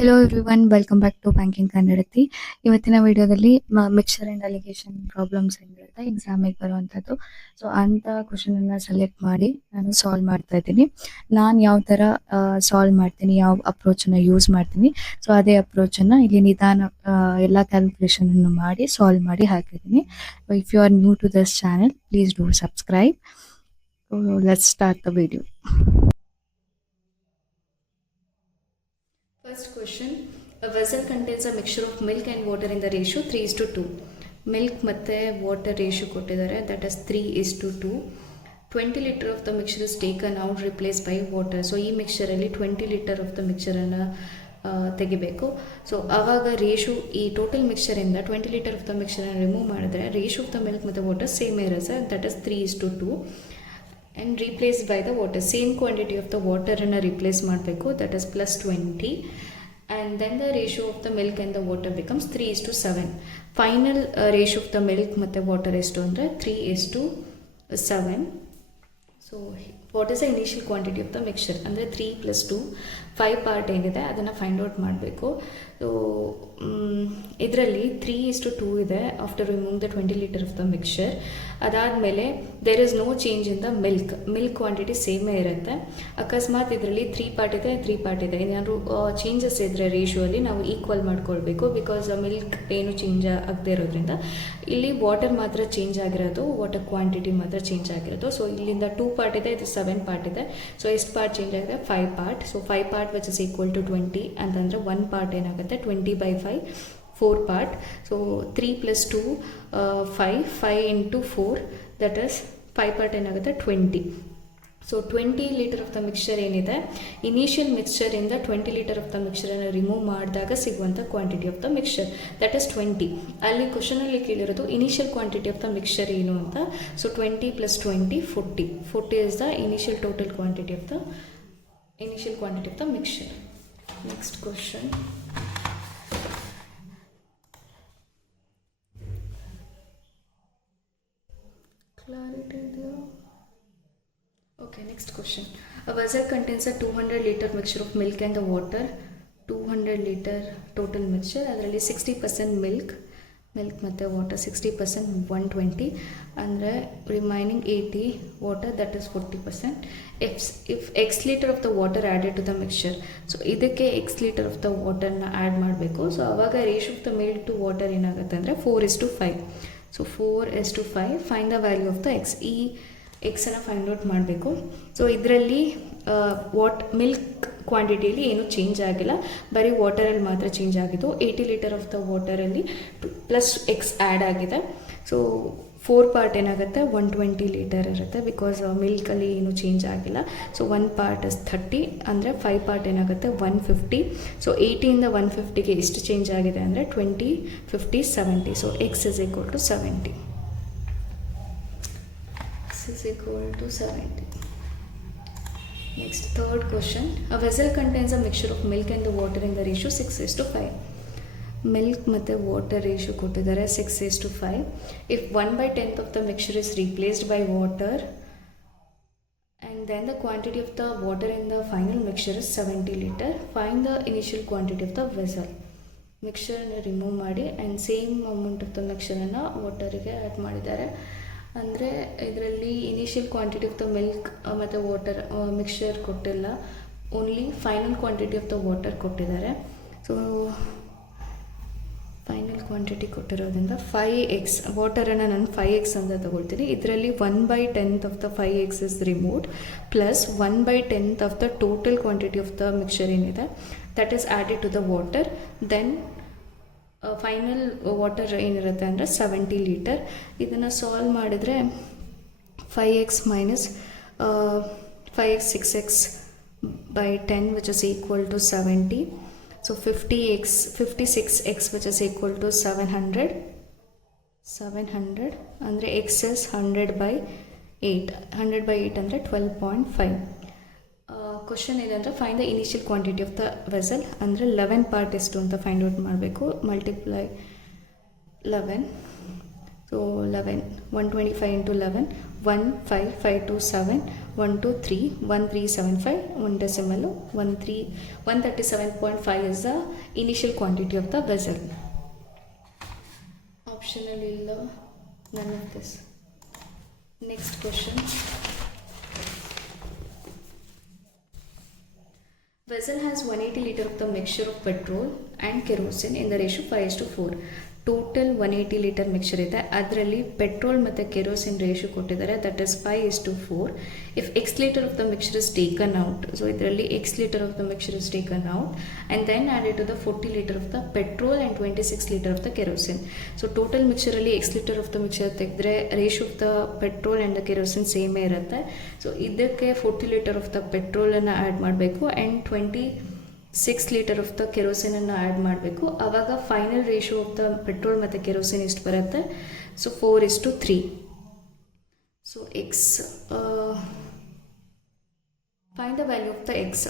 Hello everyone, welcome back to banking Kannadathi. ಇವತ್ತಿನ ವಿಡಿಯೋದಲ್ಲಿ mixer and allegation problems ಏನಿರುತ್ತೆ ಎಕ್ಸಾಮಿಗೆ ಬರುವಂಥದ್ದು. ಸೊ ಅಂಥ ಕ್ವಶನನ್ನು ಸೆಲೆಕ್ಟ್ ಮಾಡಿ ನಾನು ಸಾಲ್ವ್ ಮಾಡ್ತಾ ಇದ್ದೀನಿ. ನಾನು ಯಾವ ಥರ ಸಾಲ್ವ್ ಮಾಡ್ತೀನಿ, ಯಾವ ಅಪ್ರೋಚನ್ನು ಯೂಸ್ ಮಾಡ್ತೀನಿ, ಸೊ ಅದೇ ಅಪ್ರೋಚನ್ನು ಇಲ್ಲಿ ನಿಧಾನ ಎಲ್ಲ ಕ್ಯಾಲ್ಕುಲೇಷನನ್ನು ಮಾಡಿ ಸಾಲ್ವ್ ಮಾಡಿ ಹಾಕಿದ್ದೀನಿ. If you are new to this channel, please do subscribe. Let's start the video. First question, a vessel contains a mixture of milk and water in the ratio 3:2. Milk ಮತ್ತು water ratio ಕೊಟ್ಟಿದ್ದಾರೆ, that is 3:2. 20 liter of the mixture is taken out, replaced by water. So ಈ ಮಿಕ್ಸ್ಚರಲ್ಲಿ 20 liter of the ಮಿಕ್ಸ್ಚರನ್ನು ತೆಗಿಬೇಕು. So ಆವಾಗ ratio ಈ total ಮಿಕ್ಸ್ಚರಿಂದ 20 liter of the ಮಿಕ್ಸ್ಚರನ್ನು remove ಮಾಡಿದ್ರೆ ratio of the milk ಮತ್ತು ವಾಟರ್ ಸೇಮ್ ಇರುತ್ತೆ, that is 3:2. and replaced by the water, same quantity of the water and replace ಮಾಡಬೇಕು, that is plus 20, and then the ratio of the milk and the water becomes 3:7. final ratio of the milk ಮತ್ತು water ಎಷ್ಟು ಅಂದರೆ 3:7. so what is the initial quantity of the mixture ಅಂದರೆ 3 + 2 5 part ಏನಿದೆ ಅದನ್ನು find out ಮಾಡಬೇಕು. So ಇದರಲ್ಲಿ 3:2 ಇದೆ after removing the 20 liter of the mixture. ಅದಾದಮೇಲೆ there is no change in the milk quantity ಸೇಮೇ ಇರುತ್ತೆ. ಅಕಸ್ಮಾತ್ ಇದರಲ್ಲಿ 3 ಪಾರ್ಟ್ ಇದೆ, 3 ಪಾರ್ಟ್ ಇದೆ, ಏನಾದರೂ ಚೇಂಜಸ್ ಇದ್ದರೆ ರೇಷಿಯೋಲ್ಲಿ ನಾವು ಈಕ್ವಲ್ ಮಾಡ್ಕೊಳ್ಬೇಕು, ಬಿಕಾಸ್ ಮಿಲ್ಕ್ ಏನು ಚೇಂಜ್ ಆಗದೆ ಇರೋದ್ರಿಂದ. ಇಲ್ಲಿ ವಾಟರ್ ಮಾತ್ರ ಚೇಂಜ್ ಆಗಿರೋದು, ವಾಟರ್ ಕ್ವಾಂಟಿಟಿ ಮಾತ್ರ ಚೇಂಜ್ ಆಗಿರೋದು. ಸೊ ಇಲ್ಲಿಂದ 2 ಪಾರ್ಟ್ ಇದೆ, ಇದು 7 ಪಾರ್ಟ್ ಇದೆ. ಸೊ ಎಷ್ಟು ಪಾರ್ಟ್ ಚೇಂಜ್ ಆಗಿದೆ? 5 part. So 5 part which is equal to 20 ಅಂತಂದರೆ 1 ಪಾರ್ಟ್ ಏನಾಗುತ್ತೆ 20/5, 4 part. So 3 + 2 5 × 4, that is 5 part ಏನಾಗುತ್ತೆ 20. So 20 liter of the mixture ಏನಿದೆ, ಇನಿಷಿಯಲ್ ಮಿಕ್ಸ್ಚರಿಂದ 20 liter ಆಫ್ ದ ಮಿಕ್ಸ್ಚರನ್ನು ರಿಮೂವ್ ಮಾಡಿದಾಗ ಸಿಗುವಂಥ quantity of the mixture, that is 20. ಅಲ್ಲಿ ಕ್ವಶನಲ್ಲಿ ಕೇಳಿರೋದು initial quantity of the mixture ಏನು ಅಂತ. So 20 + 20 40. 40 is the initial total quantity of the mixture. Next question. Clarity there. Okay, next question. A vessel contains a 200 liter mixture of milk and the water. 200 liter total mixture. ಅದರಲ್ಲಿ 60% milk ಮತ್ತು water, 60% 120, ಅಂದರೆ remaining 80 water, that is 40%. If X liter of the water added to the mixture. So ಇದಕ್ಕೆ X liter of the ವಾಟರ್ನ add ಮಾಡಬೇಕು. So ಆವಾಗ ratio of the milk to water ಏನಾಗುತ್ತೆ ಅಂದರೆ 4:5. So 4:5, find the value of the X. ಈ ಎಕ್ಸನ್ನು find out ಮಾಡಬೇಕು. So ಇದರಲ್ಲಿ ಮಿಲ್ಕ್ ಕ್ವಾಂಟಿಟಿಯಲ್ಲಿ ಏನೂ ಚೇಂಜ್ ಆಗಿಲ್ಲ, ಬರೀ ವಾಟರಲ್ಲಿ ಮಾತ್ರ ಚೇಂಜ್ ಆಗಿದ್ದು. 80 liter ಆಫ್ ದ ವಾಟರಲ್ಲಿ ಪ್ಲಸ್ X ಆ್ಯಡ್ ಆಗಿದೆ. ಸೊ 4 ಪಾರ್ಟ್ ಏನಾಗುತ್ತೆ 120 liter ಇರುತ್ತೆ, ಬಿಕಾಸ್ ಮಿಲ್ಕಲ್ಲಿ ಏನೂ ಚೇಂಜ್ ಆಗಿಲ್ಲ. ಸೊ 1 ಪಾರ್ಟ್ ಇಸ್ 30, ಅಂದರೆ 5 ಪಾರ್ಟ್ ಏನಾಗುತ್ತೆ 150. ಸೊ 80ಇಂದ 150ಗೆ ಎಷ್ಟು ಚೇಂಜ್ ಆಗಿದೆ ಅಂದರೆ 20, 50, 70. So X is equal to 70. is equal to 70. Next, third question. A vessel contains a mixture of milk and the water in the ratio 6:5. Milk ಮತ್ತು water ratio ಕೊಟ್ಟಿದ್ದಾರೆ 6:5. If 1/10 of the mixture is replaced by water, and then the quantity of the water in the final mixture is 70 liter, find the initial quantity of the vessel. ಮಿಕ್ಸ್ಚರನ್ನು remove ಮಾಡಿ and same amount of the ಮಿಕ್ಸ್ಚರನ್ನು ವಾಟರಿಗೆ add ಮಾಡಿದ್ದಾರೆ. ಅಂದರೆ ಇದರಲ್ಲಿ initial quantity of the milk ಮತ್ತು water mixture ಕೊಟ್ಟಿಲ್ಲ, only final quantity of the water ಕೊಟ್ಟಿದ್ದಾರೆ. ಸೊ ಫೈನಲ್ ಕ್ವಾಂಟಿಟಿ ಕೊಟ್ಟಿರೋದ್ರಿಂದ 5x, ವಾಟರನ್ನು ನಾನು 5x ಅಂತ ತಗೊಳ್ತೀನಿ. ಇದರಲ್ಲಿ 1/10 of the 5x is removed, plus 1/10 of the total quantity of the mixture ಏನಿದೆ that is added to the water. Then final water ಏನಿರುತ್ತೆ ಅಂದರೆ 70 liter. ಇದನ್ನು ಸಾಲ್ವ್ ಮಾಡಿದರೆ 5x minus 5x 6x/10 which is equal to 70. So 56x which is equal to 700 ಅಂದರೆ x is 100/8. 100/8 ಅಂದರೆ 12.5. Question ಇದೆ ಅಂದರೆ find the initial quantity of the vessel, ಅಂದರೆ 11 part ಎಷ್ಟು ಅಂತ ಫೈಂಡ್ ಔಟ್ ಮಾಡಬೇಕು. Multiply 11. So 11, 125 into 11, 15527, 123, 1375, 1 decimal, 137.5 is the initial quantity of the vessel. Optional illa, none of this. Next question. Vessel has 180 liter of the mixture of petrol and kerosene in the ratio 5:4. Total 180 litre mixture ಇದೆ, ಅದರಲ್ಲಿ petrol ಮತ್ತು kerosene ratio ಕೊಟ್ಟಿದ್ದಾರೆ, that is 5:4. If x litre of the mixture is taken out, so ಇದರಲ್ಲಿ x litre of the mixture is taken out and then added to the 40 litre of the petrol and 26 litre of the kerosene. So total ಮಿಕ್ಚರಲ್ಲಿ x litre of the mixture ತೆಗೆದ್ರೆ ratio of the petrol and the kerosene ಸೇಮೇ ಇರುತ್ತೆ. So ಇದಕ್ಕೆ 40 litre of the ಪೆಟ್ರೋಲನ್ನು add ಮಾಡಬೇಕು and 26 litre of the ಕೆರೋಸಿನನ್ನು add ಮಾಡಬೇಕು. ಆವಾಗ final ratio of the petrol ಮತ್ತು ಕೆರೋಸಿನ್ ಎಷ್ಟು ಬರುತ್ತೆ? So 4:3. So x, find the value of the x.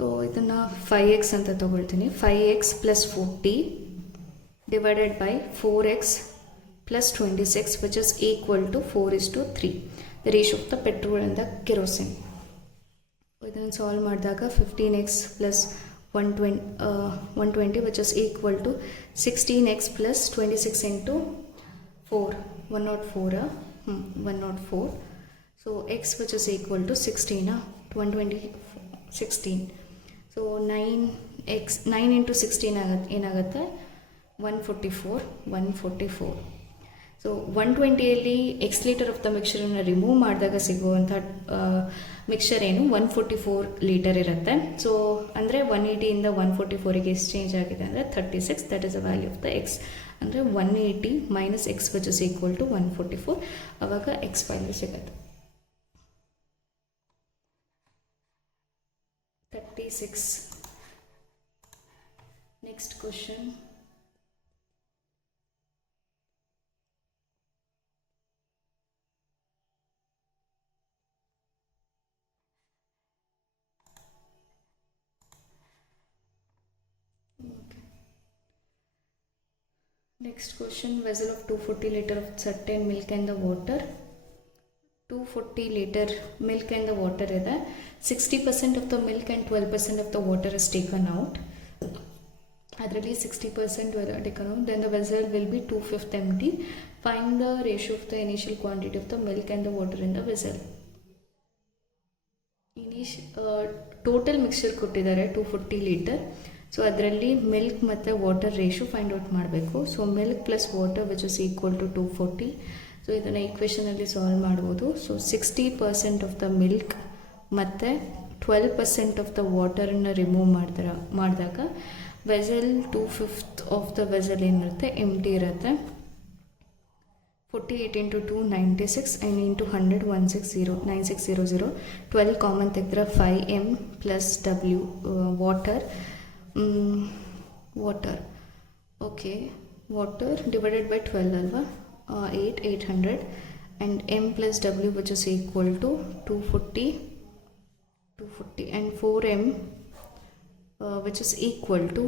So ಇದನ್ನು 5x ಅಂತ ತೊಗೊಳ್ತೀನಿ. 5x + 40 divided by 4x + 26 which is equal to 4:3, the ratio of the petrol and the kerosene. ಇದನ್ನು solve ಮಾಡಿದಾಗ 15x + 120 which is equal to 16x + 26 into 4, 104. 104. So x which is equal to 16, 120, 16. So 9 into 16 ಏನಾಗುತ್ತೆ? 144. ಸೊ 120ಯಲ್ಲಿ x litre of the ಮಿಕ್ಚರನ್ನು remove ಮಾಡಿದಾಗ ಸಿಗುವಂಥ mixture ಏನು 144 litre ಇರುತ್ತೆ. ಸೊ ಅಂದರೆ 180ಇಂದ 144ಗೆ ಎಷ್ಟು ಚೇಂಜ್ ಆಗಿದೆ ಅಂದರೆ 36, that is the value of the x. ಅಂದರೆ 180 - x which is equal to 144. ಆವಾಗ ಎಕ್ಸ್ ವ್ಯಾಲ್ಯೂ ಸಿಗುತ್ತೆ 36. Next question. Next question, vessel of 240 liter of certain milk and the water. 240 liter milk and the water ಇದೆ. 60% of the milk and 12% of the water is taken out. ಅದರಲ್ಲಿ 60% taken out, then the vessel will be 2/5 empty. Find the ratio of the initial quantity of the milk and the water in the vessel. Total mixture ಕೊಟ್ಟಿದ್ದಾರೆ 240 litre. So ಅದರಲ್ಲಿ milk ಮತ್ತು water ratio find out ಮಾಡಬೇಕು. So milk + water which is equal to 240. So ಇದನ್ನು ಈಕ್ವೇಷನಲ್ಲಿ ಸಾಲ್ವ್ ಮಾಡ್ಬೋದು. So 60% of the milk ಮತ್ತು 12% of the ವಾಟರನ್ನು ರಿಮೂವ್ ಮಾಡಿದಾಗ ವೆಸಲ್ 2/5 ಆಫ್ ದ ವೆಸಲ್ ಏನಿರುತ್ತೆ ಎಂಟಿ ಇರುತ್ತೆ. 48 into 2 96 and into 100 160 9600. 12 ಕಾಮನ್ ತೆಗೆದ್ರೆ 5m + w water okay, water divided by 12 ಅಲ್ವಾ, 800 and m + w which is equal to 240 and 4m which is equal to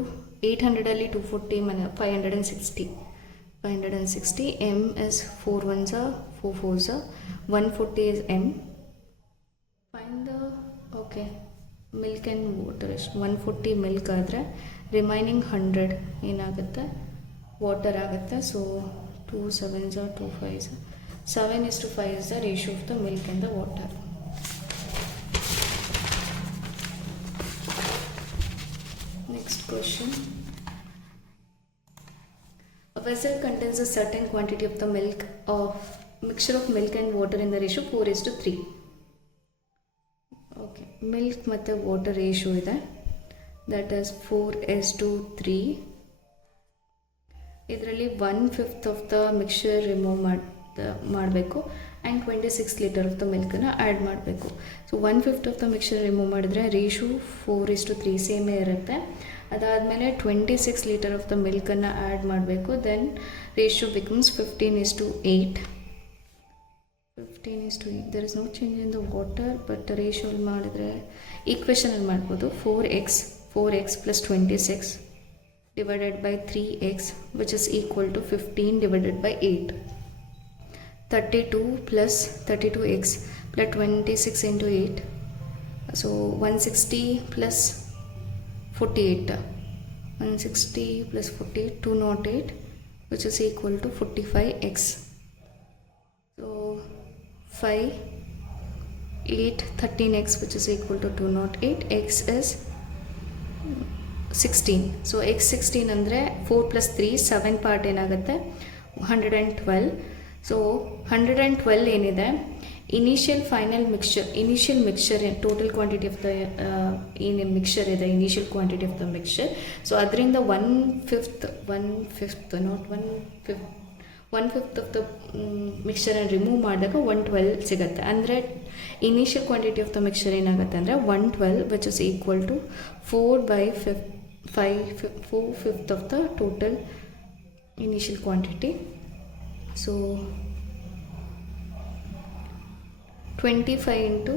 800ಅಲ್ಲಿ 240 560 m is 4 1s 4 4s 140 is m. Find the milk and water is 140 milk ಆದರೆ remaining 100 ಏನಾಗುತ್ತೆ water ಆಗುತ್ತೆ. So 2 7s 2 5s 7:5 is the ratio of the milk and the water. Next question. A vessel contains a certain quantity of the mixture of milk and water in the ratio 4:3. Okay, milk ಮತ್ತು water ratio ಇದೆ, that is 4:3. ಇದರಲ್ಲಿ 1/5 of the mixture remove ಮಾಡಬೇಕು and 26 litre of the ಮಿಲ್ಕನ್ನು add ಮಾಡಬೇಕು. So 1/5 of the mixture remove ಮಾಡಿದ್ರೆ ratio 4:3 ಸೇಮೇ ಇರುತ್ತೆ. ಅದಾದಮೇಲೆ 26 ಲೀಟರ್ ಆಫ್ ದ ಮಿಲ್ಕನ್ನು ಆ್ಯಡ್ ಮಾಡಬೇಕು. Then ratio becomes 15:8. 15:8. There is no change in the water, but ratio ಮಾಡಿದರೆ ಈಕ್ವೇಷನಲ್ಲಿ ಮಾಡ್ಬೋದು. 4x + 26 divided by 3x which is equal to 15 divided by 8. 32 plus 32x plus 26 into 8, so 160 plus 48, 160 plus 48, 208, which is equal to 45x. So 5 8 13x, which is equal to 208. X is 16. So x 16 ಅಂದರೆ 4 plus 3 7 part ಏನಾಗುತ್ತೆ 112. So 112 ಏನಿದೆ initial mixture total quantity of the ಏನು mixture ಇದೆ initial quantity of the mixture. So ಅದರಿಂದ 1/5 not 1/5 of the ಮಿಕ್ಸ್ಚರನ್ನು remove ಮಾಡಿದಾಗ 112 ಸಿಗುತ್ತೆ. ಅಂದರೆ initial quantity of the mixture ಏನಾಗುತ್ತೆ ಅಂದರೆ 112, which is equal to 4/5 of the total initial quantity. So 25 into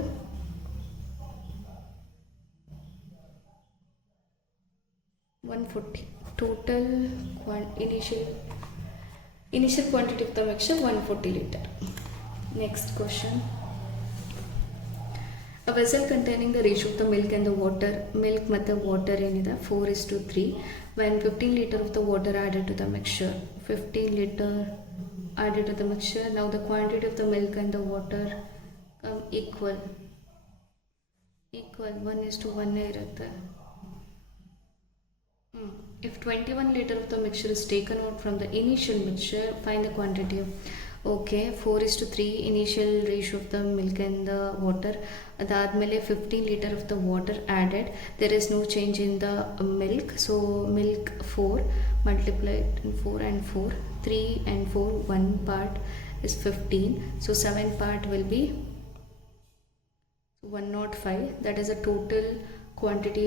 140, total initial quantity of the mixture 140 liter. Next question. A vessel containing the ratio of the milk and the water, milk ಮತ್ತು water ಏನಿದೆ 4:3, when 15 liter of the water added to the mixture, 15 liter added to the mixture. Now the quantity of the milk and the water equal 1:1 ಇರುತ್ತೆ. If 21 liter of the mixture is taken out from the initial mixture, find the quantity of 4:3 initial ratio of the milk and the water. ಅದಾದಮೇಲೆ 15 liter of the water added. There is no change in the milk, so milk 4 multiplied 4 and 4, 3 and 4, 1 part is 15, so 7 part will be 105. That is a total quantity,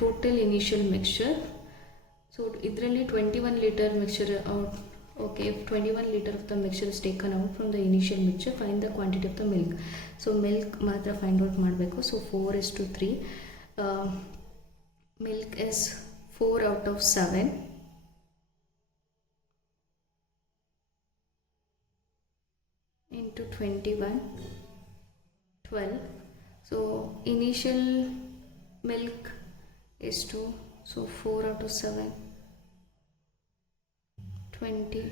total initial mixture. So ಇದರಲ್ಲಿ 21 liter mixture out. Okay, if 21 liter of the mixture is taken out from the initial mixture, find the quantity of the milk. So milk ಮಾತ್ರ find out ಮಾಡಬೇಕು. So 4:3, milk is 4 out of 7 into 21, 12. So initial milk is 2, so 4 out of 7, 20,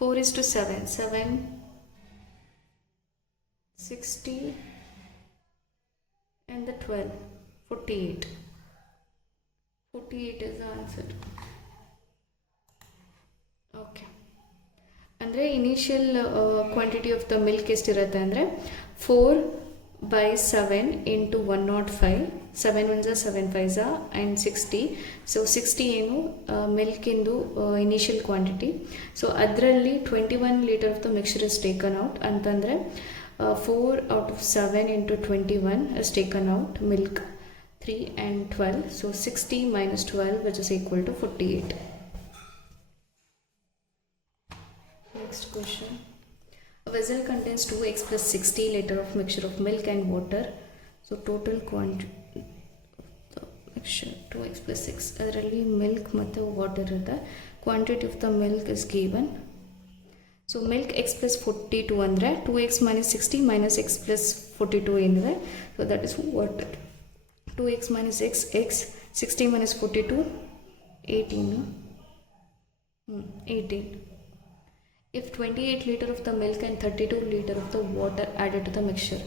4:7, 7, 60 and the 12, 48. 48 is the answer. Okay. ಅಂದರೆ initial quantity of the milk ಎಷ್ಟಿರುತ್ತೆ ಅಂದರೆ 4/7 into 105, 7 1s 7 5s and 60. So 60 ಏನು ಮಿಲ್ಕಿಂದು initial quantity. So ಅದರಲ್ಲಿ 21 litre of the mixture is taken out ಅಂತಂದರೆ 4 out of 7 into 21 is taken out, milk 3 and 12. So 60 minus 12, which is equal to 48. Next question. A vessel contains 2x plus 60 liter of mixture of milk and water. So total quantity the mixture 2x plus 6. ಅದರಲ್ಲಿ milk ಮತ್ತು water ಇರುತ್ತೆ. Quantity of the milk is given. So milk x plus 42 ಅಂದರೆ 2x minus 60 minus x plus 42 ಏನಿದೆ. So that is water. 2x minus x, 60 minus 42, 18. 18. If 28 liter of the milk and 32 liter of the water added to the mixture,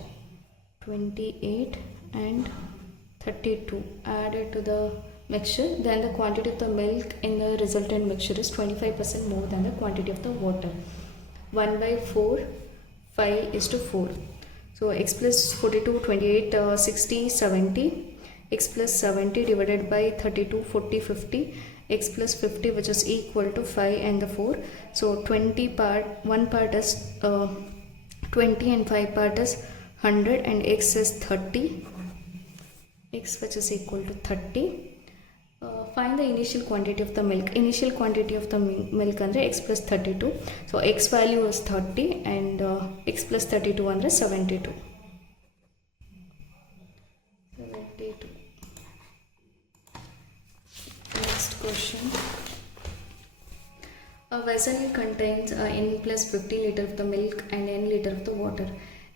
28 and 32 added to the mixture, then the quantity of the milk in the resultant mixture is 25% more than the quantity of the water. 1/4, 5:4. So x plus 42, 28, 60, 70. X plus 70 divided by 32, 40, 50. X plus 50, which is equal to 5 and the 4. So 20 part, 1 part is 20 and 5 part is 100 and x is 30. X which is equal to 30. Find the initial quantity of the milk. Initial quantity of the milk ಅಂದರೆ x plus 32. So x value is 30 and x plus 32 ಅಂದರೆ 72. 72. Next question. A vessel contains n plus 15 liter of the milk and n liter of the water.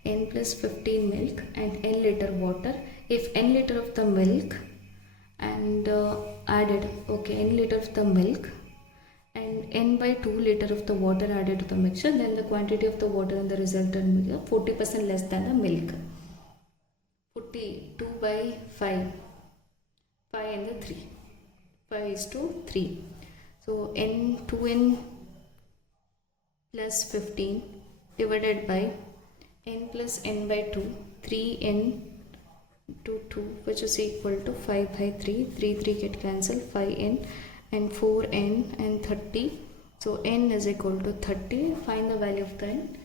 N plus 15 milk and n liter water. If n liter of the milk and added, okay, n liter of the milk and n by 2 liter of the water added to the mixture, then the quantity of the water in the resultant mixture 40% less than the milk. 42 by 5, 5 and the 3, 5 is to 3. So n 2n plus 15 divided by n plus n by 2, 3n to 2, which is equal to 5 by 3, 3 get cancelled, 5n and 4n and 30. So n is equal to 30. Find the value of the n.